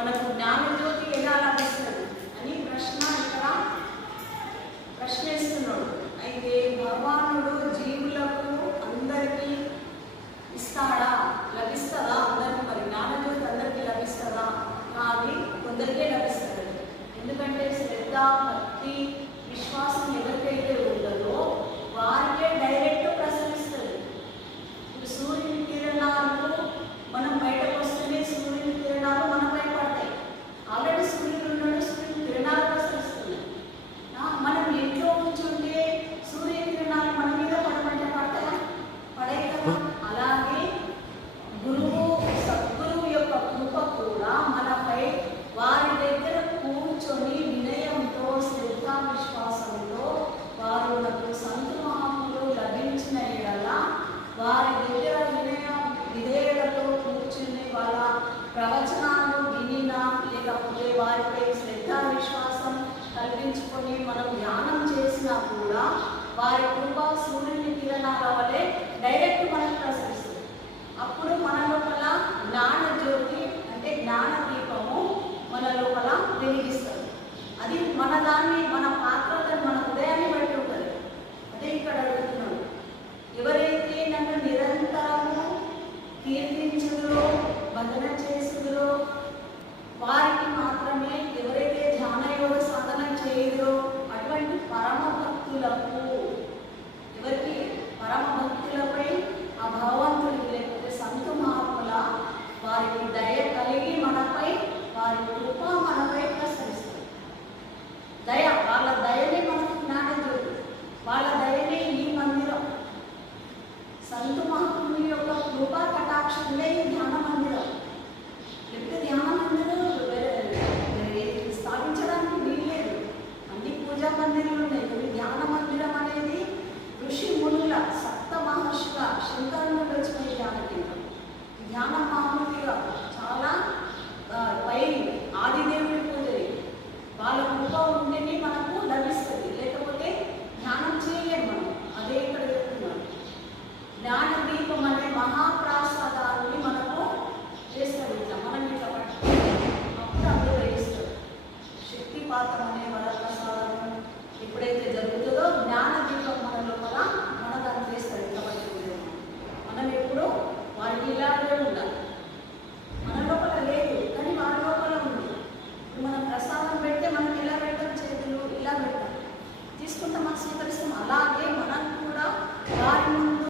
మనకు జ్ఞానజ్యోతి ఎలా లభిస్తుంది అని ప్రశ్న ఇక్కడ ప్రశ్నిస్తున్నాడు. అయితే భగవానుడు జీవులకు అందరికీ ఇస్తాడా, లభిస్తుందా అందరికీ? మరి జ్ఞానజ్యోతి అందరికీ లభిస్తుందా? కానీ కొందరికే లభిస్తుంది. ఎందుకంటే శ్రద్ధ, భక్తి, విశ్వాసం ఎవరికైతే ఉండదో వారికే డైరెక్ట్ ప్రసరిస్తుంది. ఇప్పుడు సూర్యుని కిరణాలు మనం బయటకు వస్తేనే సూర్యుని కిరణాలు మనపై పడతాయి. ఆల్రెడీ సూర్యుడు ఉన్నాడు, సూర్యుని కిరణాలు ప్రసరిస్తున్నాయి. మనం ఇంట్లో కూర్చుంటే సూర్య కిరణాలు మన మీద పడమంటే పడతాయా? పడే కదా. అలాగే గురువు, సద్గురువు యొక్క కృప కూడా మనపై వారి దగ్గర కూర్చొని వినయంతో, శ్రద్ధ, విశ్వాసంతో వారు నాకు సంతు మహాత్ములు లభించిన ఎడల వారి దగ్గర విధేయులతో కూర్చుని వాళ్ళ ప్రవచనాలు వినినా, లేకపోతే వారిపై శ్రద్ధ, విశ్వాసం కల్పించుకొని మనం ధ్యానం చేసినా కూడా వారి కృప సూర్యుని కిరణాల వల్లే డైరెక్ట్ మనకు ప్రసరిస్తుంది. అప్పుడు మన లోపల జ్ఞాన జ్యోతి అంటే జ్ఞాన దీపము మన లోపల వెలిగిస్తుంది. అది మన దాన్ని, మన పాత్రలను, మన హృదయాన్ని బట్టి ఉంటుంది. అదే ఇక్కడ అడుగుతున్నాడు. ఎవరైతే నన్ను నిరంతరము కీర్తించుదురో, భజన చేసుదురో వారికి మాత్రమే, ఎవరైతే ధ్యానయోగ సాధన చేయుదురో అటువంటి పరమ భక్తులకు, ఎవరికి? పరమ భక్తులపై ఆ భగవంతుడి లేకపోతే సంతు మహాత్ముల వారికి దయ కలిగి మనపై వారి